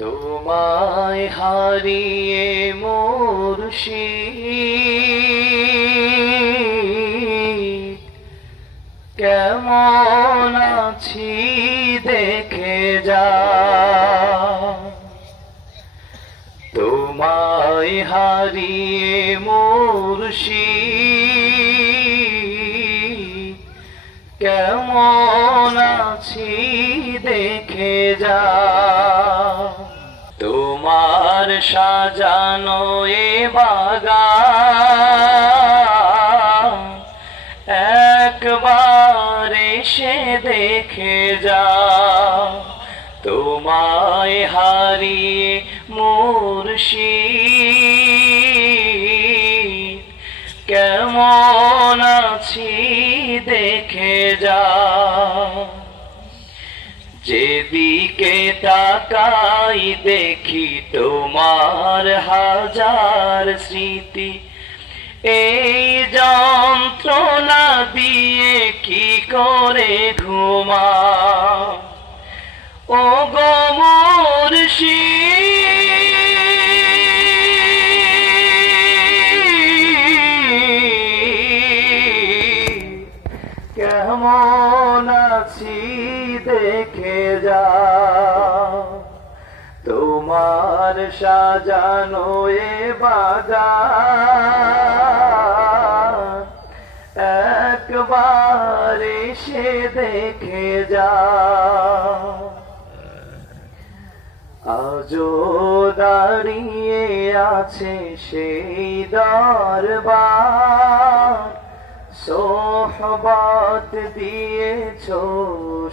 তোমায় হারিয়ে মুর্শিদ কেমন আছি দেখে যা। তোমায় হারিয়ে মুর্শিদ কেমন আছি দেখে যা। তোমার সাজানো এ বাগান একবার এসে দেখে যা। তোমায় হারিয়ে মুর্শিদ কেমন আছি দেখে যা। যেদিকে তাকাই দেখি তোমার হাজার স্মৃতি, এই যন্ত্রণা দিয়ে কি করে ঘুমা। ও গো মুর্শিদ কেমন আছি দেখে যা। তোমার সাজানো এ বাগান একবার এসে দেখে যা। আজও দাঁড়িয়ে আছে সেই দরবার, সোহবত দিয়েছো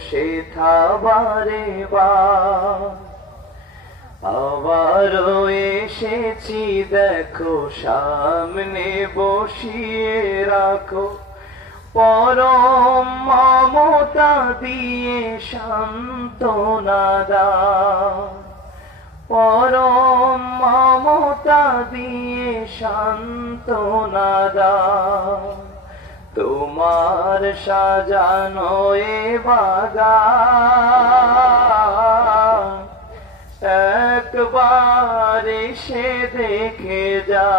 সেথা বারে বার। আবারও এসেছি দেখো সামনে বসিয়ে রাখো, পরম মমতা দিয়ে সান্ত্বনা দাও। পরম মমতা দিয়ে সান্ত্বনা দাও। তোমার সাজানো এ বাগান একবার এসে দেখে যা।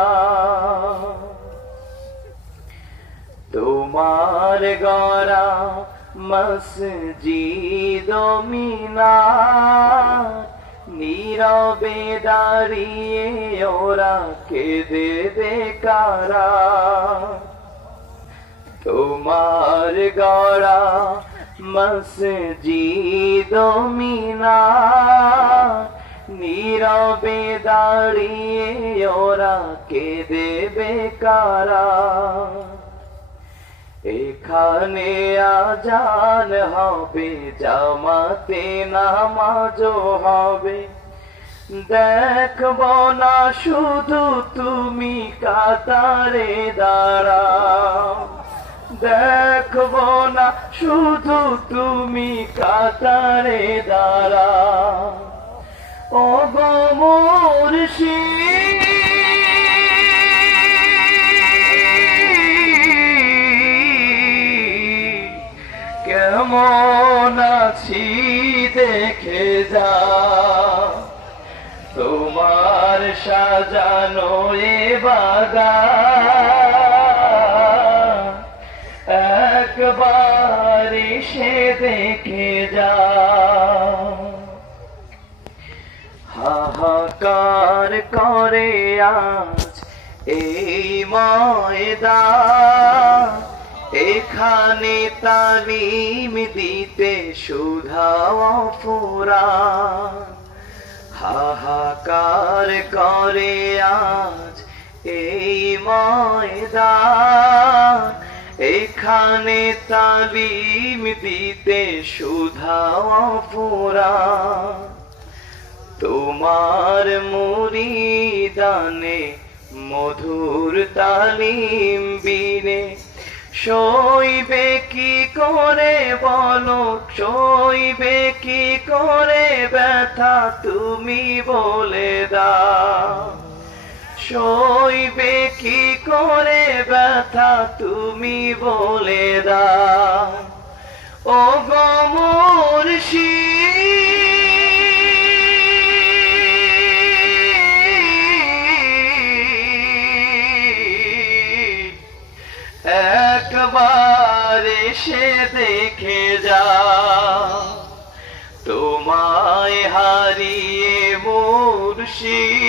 তোমার গড়া মসজিদ মিনার নীরবে দাঁড়িয়ে ওরা কেঁদে বেকারা। তোমার গড়া মসজিদ মিনার নীরবে দাঁড়িয়ে ওরা কেঁদে বেকারা। এখানে আজান হবে জামাতে নামাজও হবে, দেখবো না শুধু তুমি কাতারে দাঁড়াও। দেখবো না শুধু তুমি কাতারে দাঁড়াও। ও গো মুর্শিদ কেমন আছি দেখে যা। তোমার সাজানো এ বাগান একবার এসে দেখে যা। হাহাকার করে আজ এই ময়দান, এখানে তালিম দিতে সুধাও ফুরান। হাহাকার করে আজ এই ময়দান, এখানে তালিম দিতে সুধাও ফুরান। তোমার মুরিদানে মধুর তালিম বিনে সইবে কি করে বলো, সইবে কি করে ব্যথা তুমি বলে দাও। সইবে কি করে ব্যথা তুমি বলে দাও। ও গো মুর্শিদ দেখে যা তোমায় হারিয়ে মুর্শিদ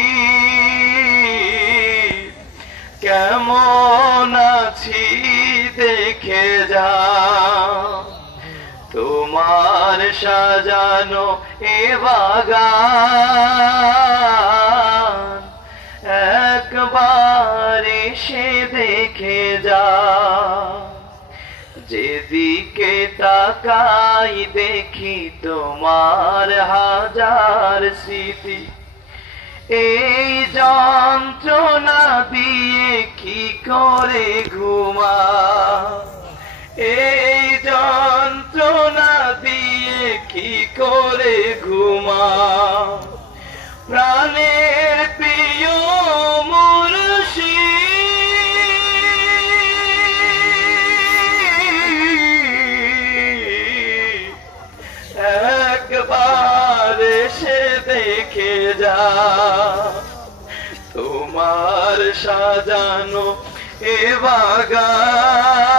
কেমন আছি দেখে যা তোমার সাজানো এ বাগান একবার এসে দেখে যা যেদিকে তাকাই দেখি তোমার হাজার স্মৃতি এই যন্ত্রণা দিয়ে কি করে ঘুমা এই যন্ত্রণা দিয়ে কি করে ঘুমা প্রাণের প্রিয় মুর্শিদ একবার এসে দেখে যা তোমার সাজানো এ বাগান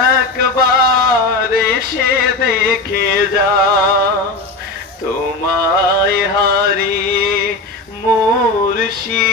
একবার এসে দেখে যা তোমায় হারিয়ে মুর্শিদ